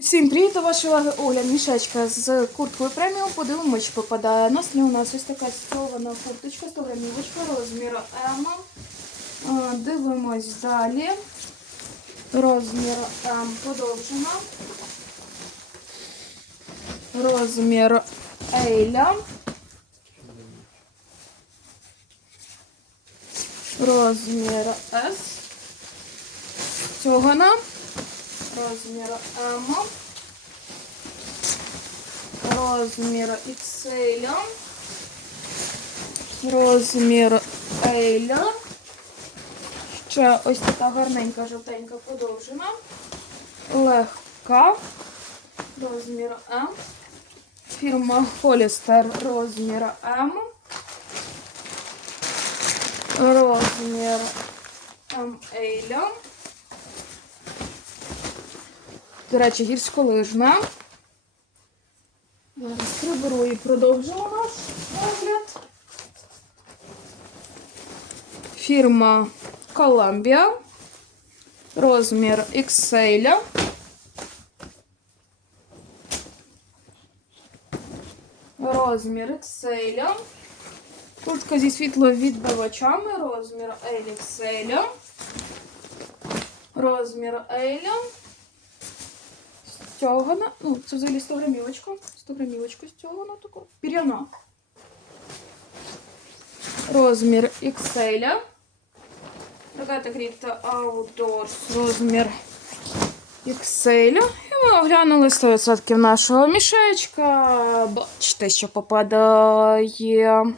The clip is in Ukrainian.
Усім привіт, до вашої уваги Оля, мішечка з курткою преміум. Подивимось, що попадає. На столі у нас ось така стована курточка, 100 грамівочка, розміру М. Дивимось далі. Розмір М подовжена. Розмір Ейля. Розмір С. Цього нам розміру М, розмір XL, розмір L, ще ось така гарненька жовтенька подовжена, легка, розмір М, фірма Hollister розмір М, розмір ML, до речі, гірськолижна. Зараз приберу і продовжимо наш огляд. Фірма Columbia. Розмір XL. Розмір XL. Куртка зі світловідбивачами. Розмір LXL. Розмір L. Стягана. Ну, це взагалі 100 грамівочка. 100 грамівочка стягана таку. Пір'яна. Розмір XL. Рогата Гріфта Outdoors. Розмір XL. І ми оглянули 100% нашого мішечка. Бачите, що попадає.